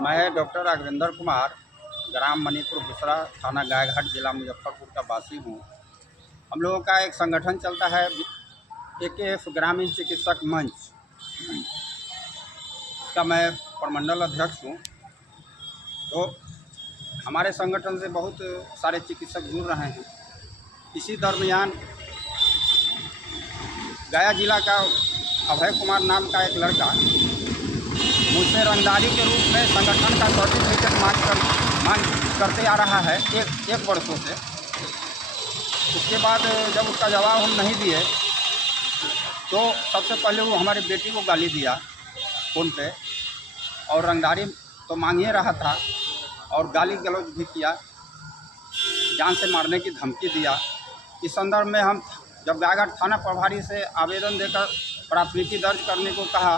मैं डॉक्टर राघवेंद्र कुमार, ग्राम मणिपुर बुसरा, थाना गायघाट, जिला मुजफ्फरपुर का वासी हूँ। हम लोगों का एक संगठन चलता है AKF ग्रामीण चिकित्सक मंच। इसका मैं प्रमंडल अध्यक्ष हूँ। तो हमारे संगठन से बहुत सारे चिकित्सक जुड़ रहे हैं। इसी दरमियान गया जिला का अभय कुमार नाम का एक लड़का मुझसे रंगदारी के रूप में संगठन का सर्टिफिकेट मांग करते आ रहा है एक वर्षों से। उसके बाद जब उसका जवाब हम नहीं दिए तो सबसे पहले वो हमारी बेटी को गाली दिया फ़ोन पे, और रंगदारी तो मांग ही रहा था और गाली गलौज भी किया, जान से मारने की धमकी दिया। इस संदर्भ में हम जब गायघाट थाना प्रभारी से आवेदन देकर प्राथमिकी दर्ज करने को कहा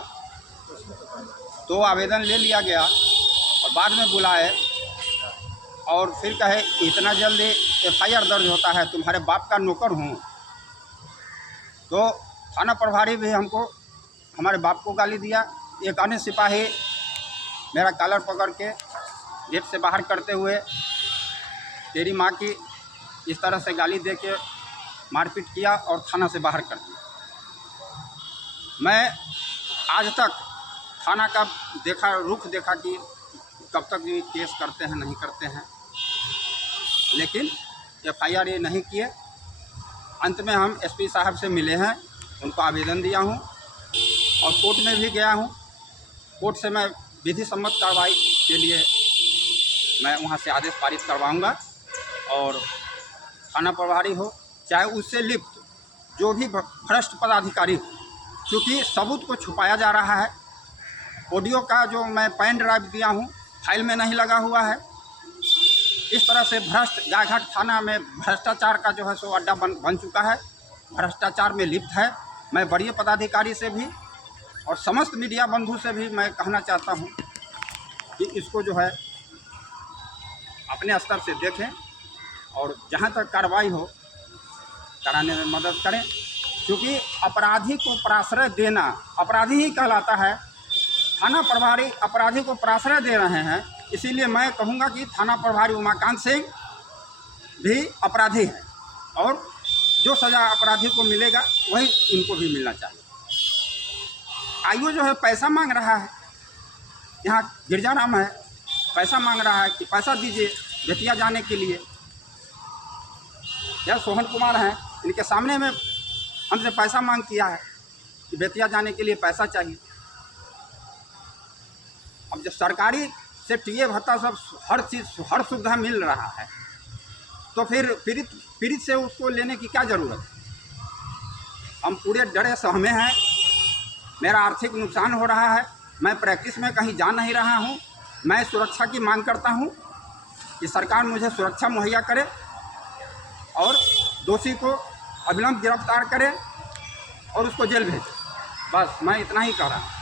तो आवेदन ले लिया गया और बाद में बुलाए और फिर कहे इतना जल्दी FIR दर्ज होता है, तुम्हारे बाप का नौकर हूँ। तो थाना प्रभारी भी हमको हमारे बाप को गाली दिया। एक अन्य सिपाही मेरा कॉलर पकड़ के गेट से बाहर करते हुए तेरी माँ की इस तरह से गाली दे के मारपीट किया और थाना से बाहर कर दिया। मैं आज तक थाना का रुख देखा कि कब तक ये केस करते हैं नहीं करते हैं, लेकिन FIR ये नहीं किए। अंत में हम SP साहब से मिले हैं, उनको आवेदन दिया हूँ और कोर्ट में भी गया हूँ। कोर्ट से मैं विधि सम्मत कार्रवाई के लिए मैं वहाँ से आदेश पारित करवाऊँगा और थाना प्रभारी हो चाहे उससे लिप्त जो भी भ्रष्ट पदाधिकारी हो, क्योंकि सबूत को छुपाया जा रहा है। ऑडियो का जो मैं पेन ड्राइव दिया हूँ फाइल में नहीं लगा हुआ है। इस तरह से गायघाट थाना में भ्रष्टाचार का जो है सो अड्डा बन चुका है, भ्रष्टाचार में लिप्त है। मैं वरीय पदाधिकारी से भी और समस्त मीडिया बंधु से भी मैं कहना चाहता हूँ कि इसको जो है अपने स्तर से देखें और जहाँ तक कार्रवाई हो कराने में मदद करें, क्योंकि अपराधी को प्रश्रय देना अपराधी ही कहलाता है। थाना प्रभारी अपराधी को प्रश्रय दे रहे हैं, इसीलिए मैं कहूँगा कि थाना प्रभारी उमाकांत सिंह भी अपराधी है और जो सज़ा अपराधी को मिलेगा वही इनको भी मिलना चाहिए। आयु जो है पैसा मांग रहा है, यहाँ गिरजाराम है, पैसा मांग रहा है कि पैसा दीजिए बेतिया जाने के लिए। यह सोहन कुमार हैं, इनके सामने में हमसे पैसा मांग किया है कि बेतिया जाने के लिए पैसा चाहिए। अब जब सरकारी से टीए भत्ता सब हर चीज़ हर सुविधा मिल रहा है तो फिर पीड़ित से उसको लेने की क्या ज़रूरत है। हम पूरे डरे सहमे हैं, मेरा आर्थिक नुकसान हो रहा है, मैं प्रैक्टिस में कहीं जा नहीं रहा हूँ। मैं सुरक्षा की मांग करता हूँ कि सरकार मुझे सुरक्षा मुहैया करे और दोषी को अविलंब गिरफ्तार करे और उसको जेल भेजे। बस मैं इतना ही कह रहा हूँ।